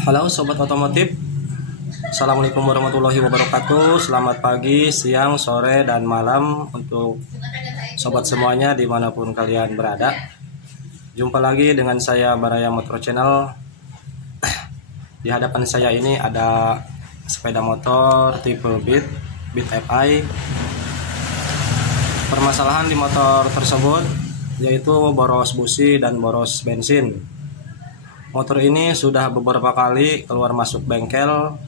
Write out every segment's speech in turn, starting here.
Halo Sobat Otomotif, Assalamualaikum warahmatullahi wabarakatuh. Selamat pagi, siang, sore, dan malam untuk sobat semuanya dimanapun kalian berada. Jumpa lagi dengan saya Baraya Motor Channel. Di hadapan saya ini ada sepeda motor tipe Beat FI. Permasalahan di motor tersebut yaitu boros busi dan boros bensin. Motor ini sudah beberapa kali keluar masuk bengkel,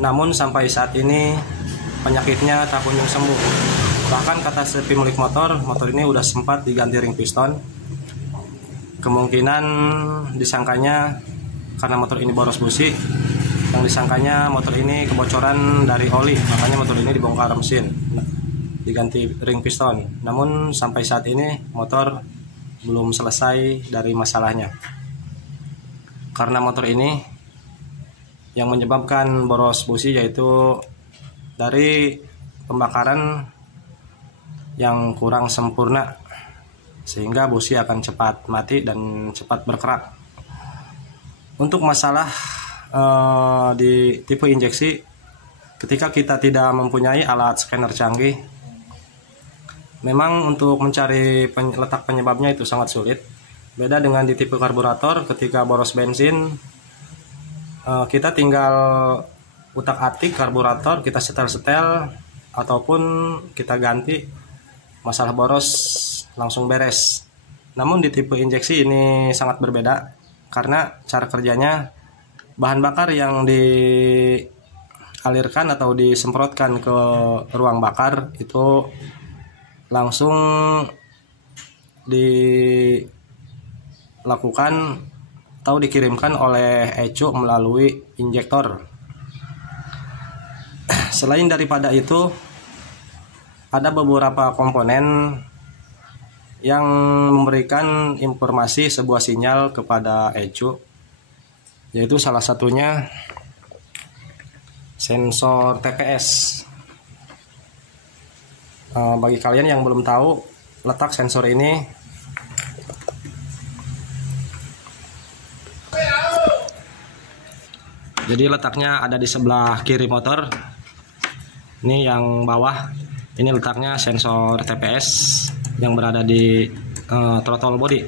namun sampai saat ini penyakitnya tak kunjung sembuh. Bahkan kata si pemilik motor ini udah sempat diganti ring piston. Kemungkinan disangkanya karena motor ini boros busi, yang disangkanya motor ini kebocoran dari oli, makanya motor ini dibongkar mesin, diganti ring piston. Namun sampai saat ini motor belum selesai dari masalahnya. Karena motor ini yang menyebabkan boros busi yaitu dari pembakaran yang kurang sempurna, sehingga busi akan cepat mati dan cepat berkerak. Untuk masalah di tipe injeksi, ketika kita tidak mempunyai alat scanner canggih, memang untuk mencari letak penyebabnya itu sangat sulit. Beda dengan di tipe karburator, ketika boros bensin, kita tinggal utak-atik karburator, kita setel-setel, ataupun kita ganti, masalah boros langsung beres. Namun di tipe injeksi ini sangat berbeda, karena cara kerjanya bahan bakar yang dialirkan atau disemprotkan ke ruang bakar itu langsung dilakukan atau dikirimkan oleh ECU melalui injektor. Selain daripada itu, ada beberapa komponen yang memberikan informasi sebuah sinyal kepada ECU, yaitu salah satunya sensor TPS. Bagi kalian yang belum tahu letak sensor ini, jadi letaknya ada di sebelah kiri motor. Ini yang bawah, ini letaknya sensor TPS yang berada di throttle body.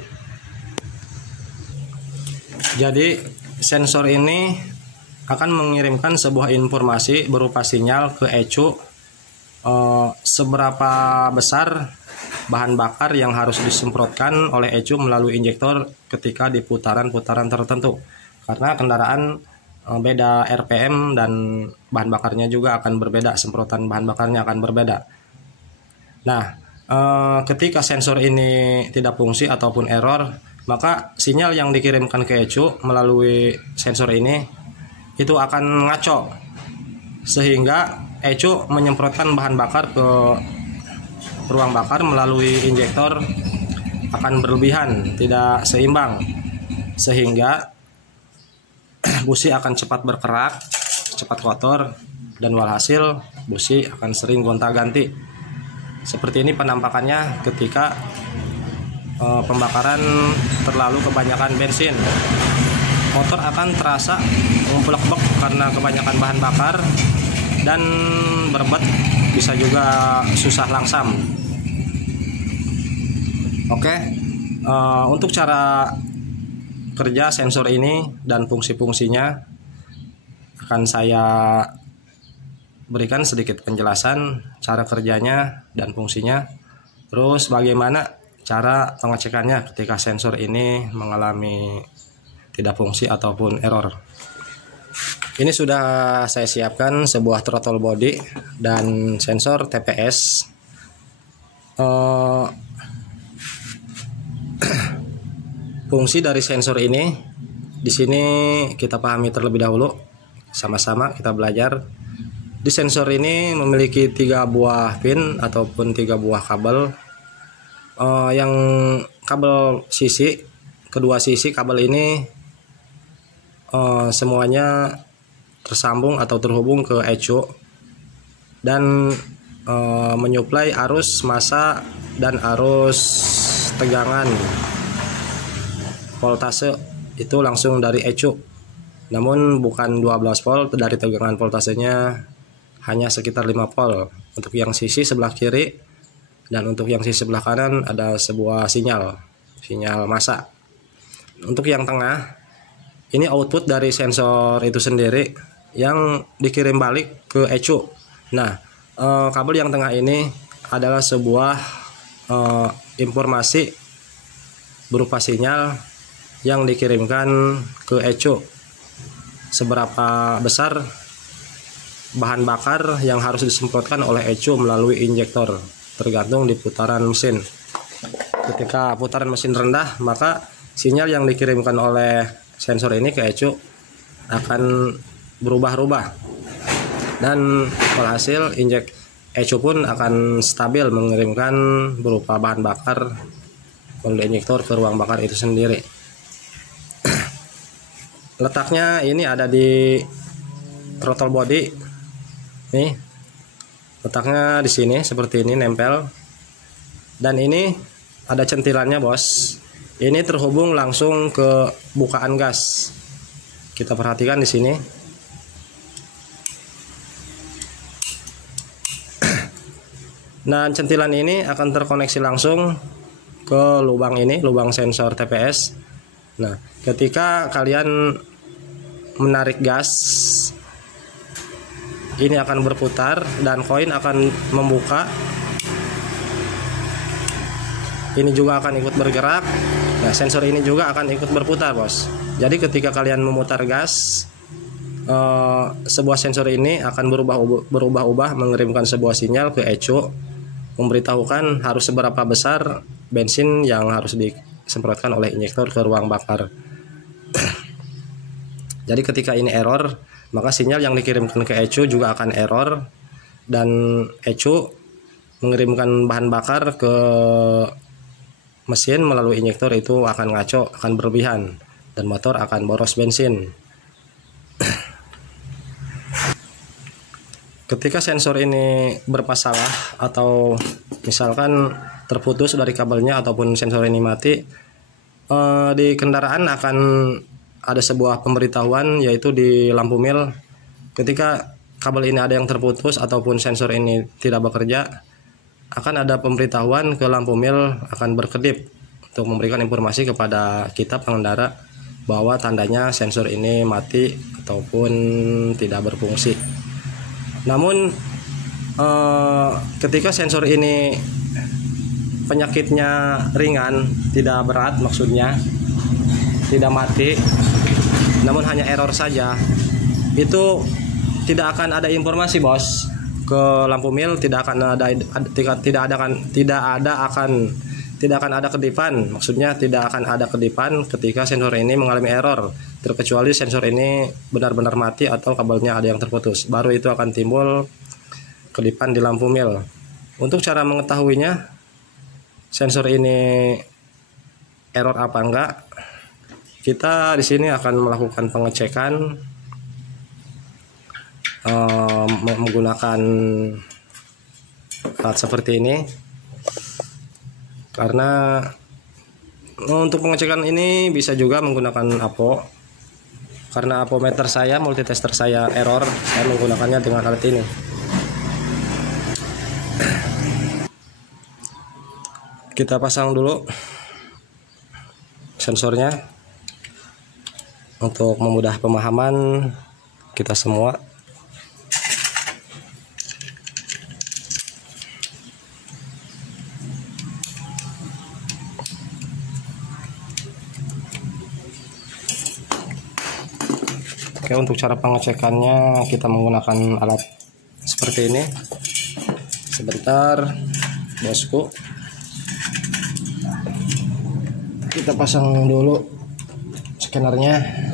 Jadi sensor ini akan mengirimkan sebuah informasi berupa sinyal ke ECU seberapa besar bahan bakar yang harus disemprotkan oleh ECU melalui injektor ketika di putaran-putaran tertentu. Karena kendaraan beda RPM dan bahan bakarnya juga akan berbeda, semprotan bahan bakarnya akan berbeda. Nah, ketika sensor ini tidak fungsi ataupun error, maka sinyal yang dikirimkan ke ECU melalui sensor ini itu akan ngaco, sehingga ECU menyemprotkan bahan bakar ke ruang bakar melalui injektor akan berlebihan, tidak seimbang, sehingga busi akan cepat berkerak, cepat kotor, dan walhasil busi akan sering gonta-ganti. Seperti ini penampakannya ketika pembakaran terlalu kebanyakan bensin. Motor akan terasa ngumpulek-bek karena kebanyakan bahan bakar, dan berbet, bisa juga susah langsam. Oke, untuk cara kerja sensor ini dan fungsi-fungsinya akan saya berikan sedikit penjelasan cara kerjanya dan fungsinya, terus bagaimana cara pengecekannya ketika sensor ini mengalami tidak fungsi ataupun error. Ini sudah saya siapkan sebuah throttle body dan sensor TPS. Fungsi dari sensor ini di sini kita pahami terlebih dahulu, sama-sama kita belajar. Di sensor ini memiliki 3 buah pin ataupun 3 buah kabel. Yang kabel sisi, kedua sisi kabel ini semuanya tersambung atau terhubung ke ECU dan menyuplai arus massa dan arus tegangan voltase itu langsung dari ECU. namun bukan 12 volt, dari tegangan voltasenya hanya sekitar 5 volt untuk yang sisi sebelah kiri, dan untuk yang sisi sebelah kanan ada sebuah sinyal massa. Untuk yang tengah ini output dari sensor itu sendiri yang dikirim balik ke ECU. Nah, kabel yang tengah ini adalah sebuah informasi berupa sinyal yang dikirimkan ke ECU. Seberapa besar bahan bakar yang harus disemprotkan oleh ECU melalui injektor, tergantung di putaran mesin. Ketika putaran mesin rendah, maka sinyal yang dikirimkan oleh sensor ini ke ECU akan berubah-ubah, dan alhasil ECU pun akan stabil mengirimkan berupa bahan bakar melalui injektor ke ruang bakar itu sendiri. Letaknya ini ada di throttle body. Nih, letaknya di sini seperti ini, nempel. Dan ini ada centilannya, bos. Ini terhubung langsung ke bukaan gas. Kita perhatikan di sini. Dan centilan ini akan terkoneksi langsung ke lubang ini, lubang sensor TPS. Nah, ketika kalian menarik gas, ini akan berputar dan koin akan membuka. Ini juga akan ikut bergerak. Nah, sensor ini juga akan ikut berputar, bos. Jadi ketika kalian memutar gas, sebuah sensor ini akan berubah-ubah mengirimkan sebuah sinyal ke ECU, memberitahukan harus seberapa besar bensin yang harus disemprotkan oleh injektor ke ruang bakar. Jadi ketika ini error, maka sinyal yang dikirimkan ke ECU juga akan error, dan ECU mengirimkan bahan bakar ke mesin melalui injektor itu akan ngaco, akan berlebihan, dan motor akan boros bensin. Ketika sensor ini bermasalah atau misalkan terputus dari kabelnya ataupun sensor ini mati, di kendaraan akan ada sebuah pemberitahuan, yaitu di lampu mil. Ketika kabel ini ada yang terputus ataupun sensor ini tidak bekerja, akan ada pemberitahuan ke lampu mil, akan berkedip untuk memberikan informasi kepada kita pengendara bahwa tandanya sensor ini mati ataupun tidak berfungsi. Namun ketika sensor ini penyakitnya ringan, tidak berat, maksudnya tidak mati, namun hanya error saja, itu tidak akan ada informasi, bos, ke lampu mil. Tidak akan ada kedipan, maksudnya tidak akan ada kedipan ketika sensor ini mengalami error, terkecuali sensor ini benar-benar mati atau kabelnya ada yang terputus, baru itu akan timbul kedipan di lampu mil. Untuk cara mengetahuinya sensor ini error apa enggak, kita di sini akan melakukan pengecekan menggunakan alat seperti ini. Karena untuk pengecekan ini bisa juga menggunakan APO. Karena apometer saya, multitester saya error, saya menggunakannya dengan alat ini. Kita pasang dulu sensornya untuk memudah pemahaman kita semua. Oke, untuk cara pengecekannya kita menggunakan alat seperti ini. Sebentar, bosku. Kita pasang dulu scannernya.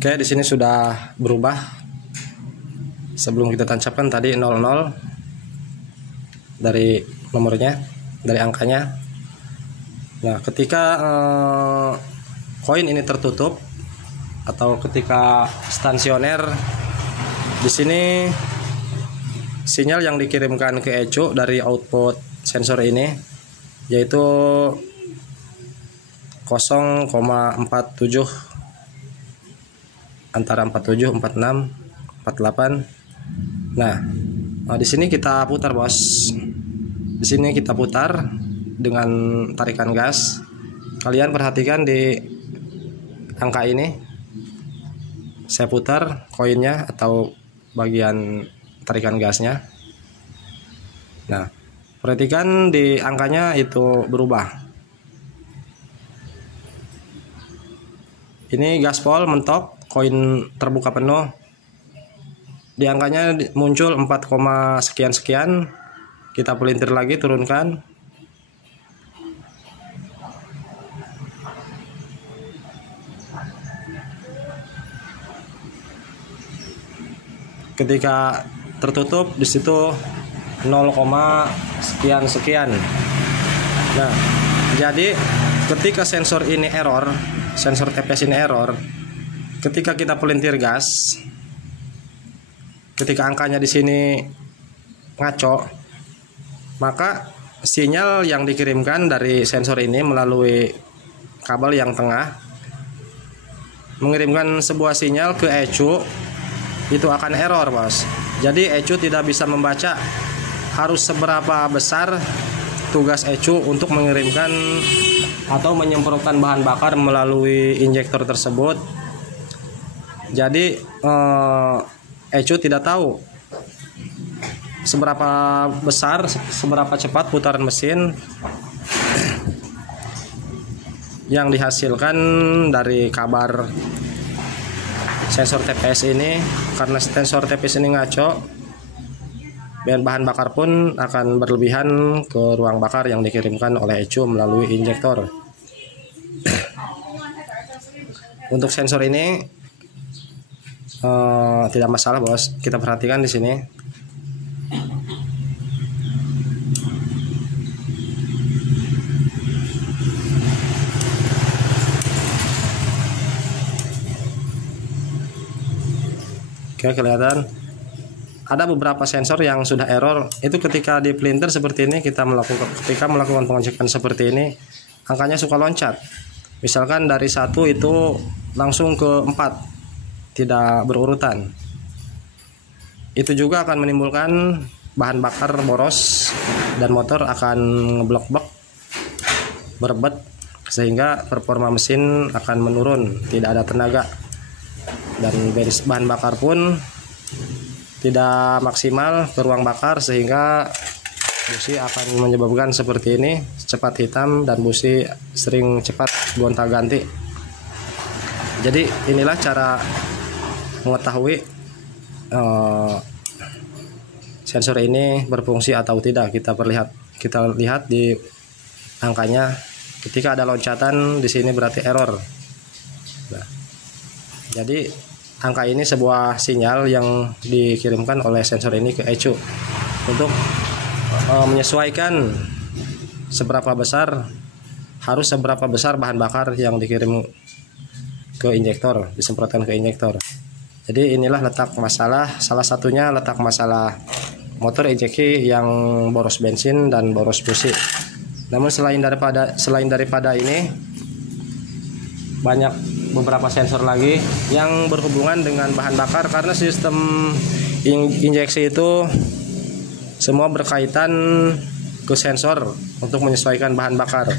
Oke, di sini sudah berubah. Sebelum kita tancapkan tadi 00 dari nomornya, dari angkanya. Nah, ketika koin ini tertutup atau ketika stasioner, di sini sinyal yang dikirimkan ke ECU dari output sensor ini yaitu 0,47 antara 47, 46, 48. Nah, di sini kita putar, bos. Di sini kita putar dengan tarikan gas. Kalian perhatikan di angka ini. Saya putar koinnya atau bagian tarikan gasnya. Nah, perhatikan di angkanya itu berubah. Ini gaspol mentok, koin terbuka penuh. Di angkanya muncul 4, sekian. Kita pelintir lagi, turunkan. Ketika tertutup di situ 0, sekian. Nah, jadi ketika sensor ini error, sensor TPS ini error, ketika kita pelintir gas, ketika angkanya di sini ngaco, maka sinyal yang dikirimkan dari sensor ini melalui kabel yang tengah mengirimkan sebuah sinyal ke ECU, itu akan error, bos. Jadi ECU tidak bisa membaca harus seberapa besar tugas ECU untuk mengirimkan atau menyemprotkan bahan bakar melalui injektor tersebut. Jadi ECU tidak tahu seberapa besar, seberapa cepat putaran mesin yang dihasilkan dari kabar sensor TPS ini. Karena sensor TPS ini ngaco, dan bahan bakar pun akan berlebihan ke ruang bakar yang dikirimkan oleh ECU melalui injektor. Untuk sensor ini tidak masalah, bos. Kita perhatikan di sini. Oke, kelihatan ada beberapa sensor yang sudah error. Itu ketika di pelintir seperti ini, ketika melakukan pengecekan seperti ini, angkanya suka loncat. Misalkan dari 1 itu langsung ke 4, tidak berurutan. Itu juga akan menimbulkan bahan bakar boros dan motor akan ngeblok-blok, berebet, sehingga performa mesin akan menurun, tidak ada tenaga, dan bahan bakar pun tidak maksimal ke ruang bakar, sehingga busi akan menyebabkan seperti ini, cepat hitam dan busi sering cepat gonta-ganti. Jadi inilah cara mengetahui sensor ini berfungsi atau tidak. Kita lihat di angkanya. Ketika ada loncatan di sini berarti error. Nah, jadi angka ini sebuah sinyal yang dikirimkan oleh sensor ini ke ECU untuk menyesuaikan seberapa besar bahan bakar yang dikirim ke injektor, disemprotkan ke injektor. Jadi inilah letak masalah, salah satunya letak masalah motor injeksi yang boros bensin dan boros busi. Namun selain daripada ini, banyak beberapa sensor lagi yang berhubungan dengan bahan bakar, karena sistem injeksi itu semua berkaitan ke sensor untuk menyesuaikan bahan bakar.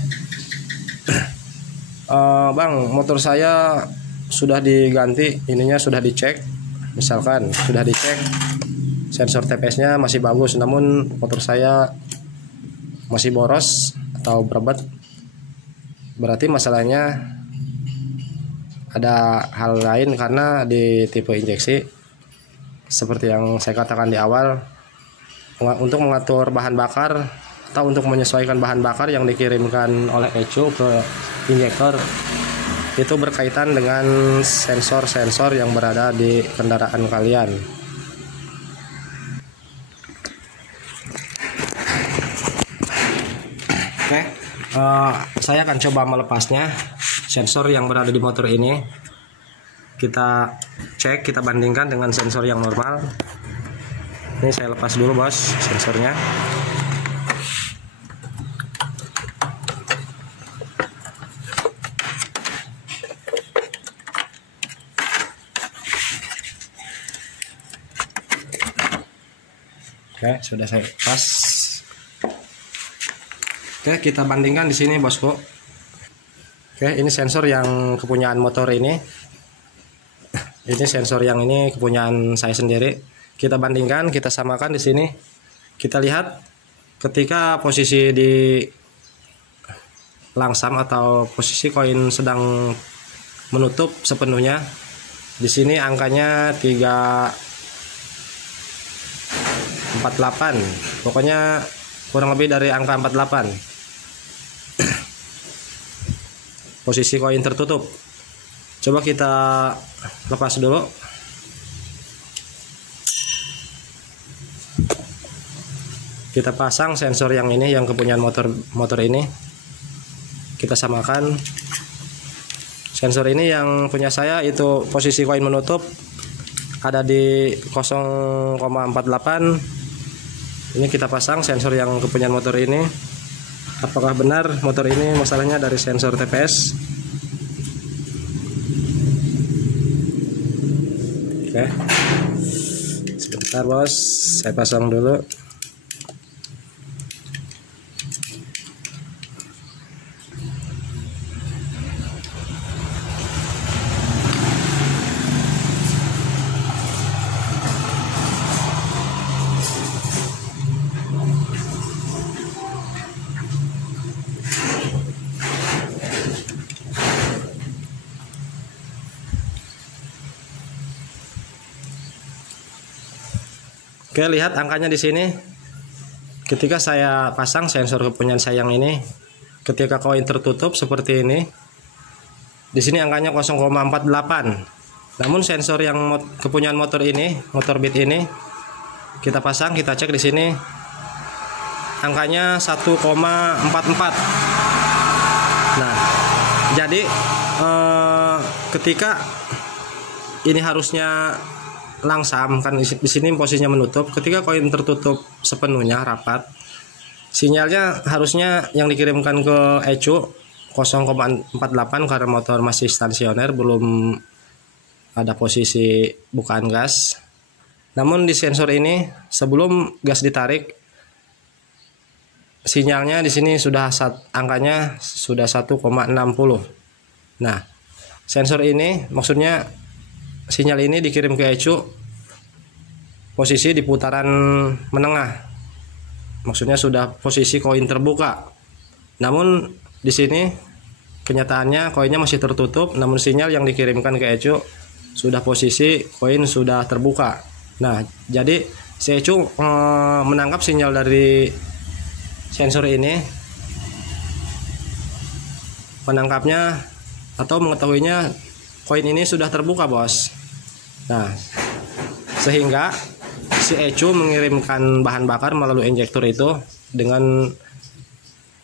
Bang, motor saya sudah diganti, ininya sudah dicek, misalkan sudah dicek sensor TPS-nya masih bagus, namun motor saya masih boros atau berebet, berarti masalahnya ada hal lain. Karena di tipe injeksi seperti yang saya katakan di awal, untuk mengatur bahan bakar atau untuk menyesuaikan bahan bakar yang dikirimkan oleh ECU ke injektor itu berkaitan dengan sensor-sensor yang berada di kendaraan kalian. Oke, saya akan coba melepasnya sensor yang berada di motor ini. Kita cek, kita bandingkan dengan sensor yang normal. Ini saya lepas dulu bos sensornya. Oke, sudah saya lepas. Oke, kita bandingkan di sini bosku. Oke, ini sensor yang kepunyaan motor ini. Ini sensor yang ini kepunyaan saya sendiri. Kita bandingkan, kita samakan di sini. Kita lihat ketika posisi di langsam atau posisi koin sedang menutup sepenuhnya. Di sini angkanya 348. Pokoknya kurang lebih dari angka 48. Posisi koin tertutup. Coba kita lepas dulu. Kita pasang sensor yang ini, yang kepunyaan motor ini. Kita samakan. Sensor ini yang punya saya itu posisi koin menutup ada di 0,48. Ini kita pasang sensor yang kepunyaan motor ini. Apakah benar motor ini masalahnya dari sensor TPS? Oke, sebentar bos, saya pasang dulu. Oke, lihat angkanya di sini. Ketika saya pasang sensor kepunyaan saya yang ini, ketika koin tertutup seperti ini, di sini angkanya 0,48. Namun sensor yang kepunyaan motor ini, motor Beat ini, kita pasang, kita cek di sini, angkanya 1,44. Nah, jadi ketika ini harusnya langsam kan, di sini posisinya menutup. Ketika koin tertutup sepenuhnya rapat, sinyalnya harusnya yang dikirimkan ke ECU 0,48 karena motor masih stasioner, belum ada posisi bukaan gas. Namun di sensor ini sebelum gas ditarik, sinyalnya di sini sudah angkanya sudah 1,60. Nah, sensor ini maksudnya sinyal ini dikirim ke ECU posisi di putaran menengah. Maksudnya sudah posisi koin terbuka. Namun di sini kenyataannya koinnya masih tertutup, namun sinyal yang dikirimkan ke ECU sudah posisi koin sudah terbuka. Nah, jadi si ECU menangkap sinyal dari sensor ini, menangkapnya atau mengetahuinya koin ini sudah terbuka bos. Nah, sehingga si ECU mengirimkan bahan bakar melalui injektor itu dengan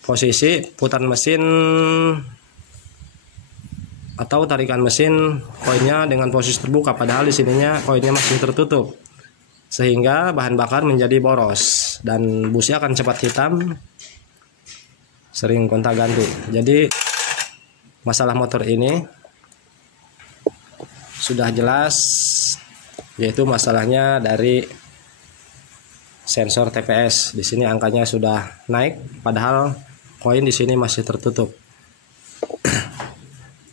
posisi putaran mesin atau tarikan mesin koinnya dengan posisi terbuka, padahal di sininya koinnya masih tertutup, sehingga bahan bakar menjadi boros dan busnya akan cepat hitam, sering gonta-ganti. Jadi masalah motor ini sudah jelas, yaitu masalahnya dari sensor TPS. Di sini angkanya sudah naik, padahal koin di sini masih tertutup.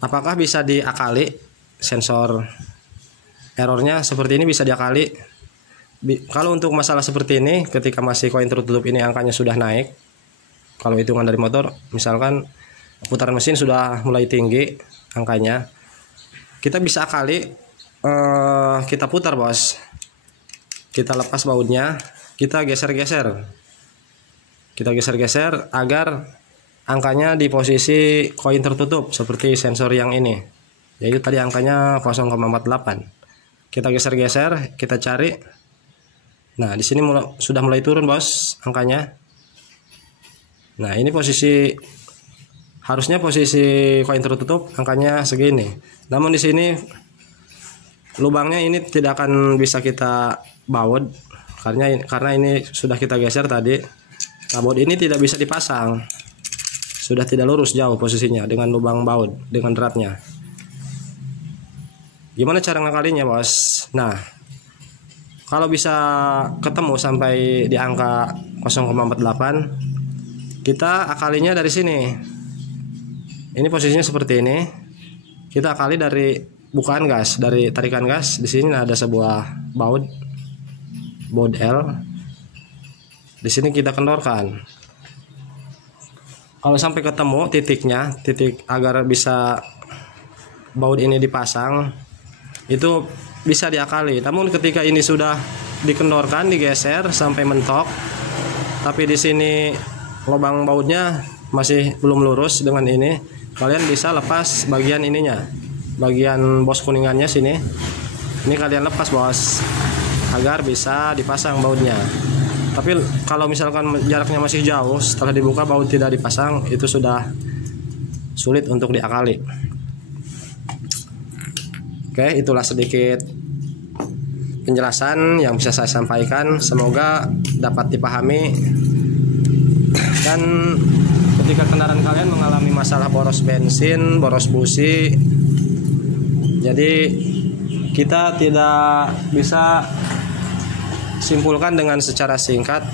Apakah bisa diakali sensor errornya seperti ini? Bisa diakali. Kalau untuk masalah seperti ini, ketika masih koin tertutup ini angkanya sudah naik. Kalau hitungan dari motor, misalkan putaran mesin sudah mulai tinggi angkanya, kita bisa akali, kita putar bos, kita lepas bautnya, kita geser-geser. Kita geser-geser agar angkanya di posisi koin tertutup seperti sensor yang ini, yaitu tadi angkanya 0,48. Kita geser-geser, kita cari. Nah, di sini sudah mulai turun bos angkanya. Nah, ini harusnya posisi koin tertutup angkanya segini. Namun di sini lubangnya ini tidak akan bisa kita baut karena ini sudah kita geser tadi. Nah, baut ini tidak bisa dipasang. Sudah tidak lurus jauh posisinya dengan lubang baut dengan ratnya. Gimana cara ngakalinya, bos? Nah, kalau bisa ketemu sampai di angka 0,48, kita akalinya dari sini. Ini posisinya seperti ini. Kita akali dari bukaan gas, dari tarikan gas. Di sini ada sebuah baut L. Di sini kita kendorkan. Kalau sampai ketemu titik agar bisa baut ini dipasang, itu bisa diakali. Namun ketika ini sudah dikendorkan, digeser sampai mentok, tapi di sini lubang bautnya masih belum lurus dengan ini, kalian bisa lepas bagian ininya, bagian bos kuningannya sini. Ini kalian lepas bos, agar bisa dipasang bautnya. Tapi kalau misalkan jaraknya masih jauh, setelah dibuka baut tidak dipasang, itu sudah sulit untuk diakali. Oke, itulah sedikit penjelasan yang bisa saya sampaikan. Semoga dapat dipahami. Dan ketika kendaraan kalian mengalami masalah boros bensin, boros busi, jadi kita tidak bisa simpulkan dengan secara singkat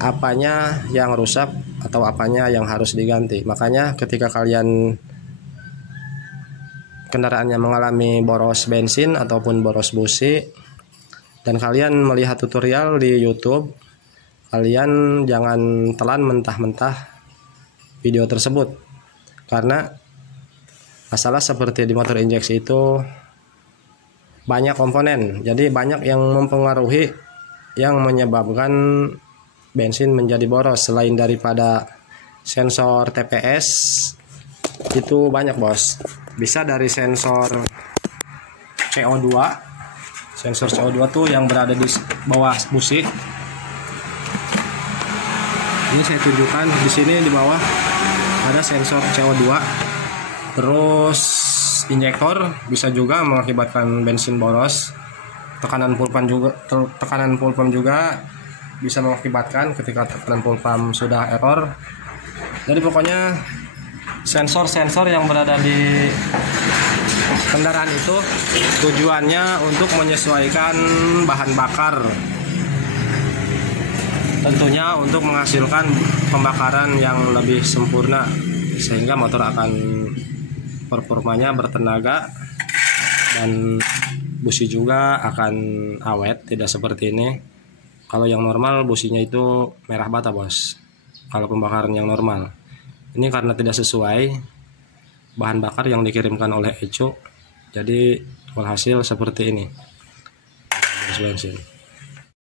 apanya yang rusak atau apanya yang harus diganti. Makanya ketika kalian kendaraannya mengalami boros bensin ataupun boros busi dan kalian melihat tutorial di YouTube, kalian jangan telan mentah-mentah video tersebut, karena masalah seperti di motor injeksi itu banyak komponen, jadi banyak yang mempengaruhi yang menyebabkan bensin menjadi boros. Selain daripada sensor TPS, itu banyak bos, bisa dari sensor CO2. Sensor CO2 tuh yang berada di bawah busi. Ini saya tunjukkan di sini, di bawah ada sensor CO2. Terus injektor bisa juga mengakibatkan bensin boros. Tekanan full pump juga bisa mengakibatkan ketika tekanan full pump sudah error. Jadi pokoknya sensor-sensor yang berada di kendaraan itu tujuannya untuk menyesuaikan bahan bakar, tentunya untuk menghasilkan pembakaran yang lebih sempurna, sehingga motor akan performanya bertenaga dan busi juga akan awet, tidak seperti ini. Kalau yang normal businya itu merah bata bos, kalau pembakaran yang normal. Ini karena tidak sesuai bahan bakar yang dikirimkan oleh Echo, jadi walhasil seperti ini bensin.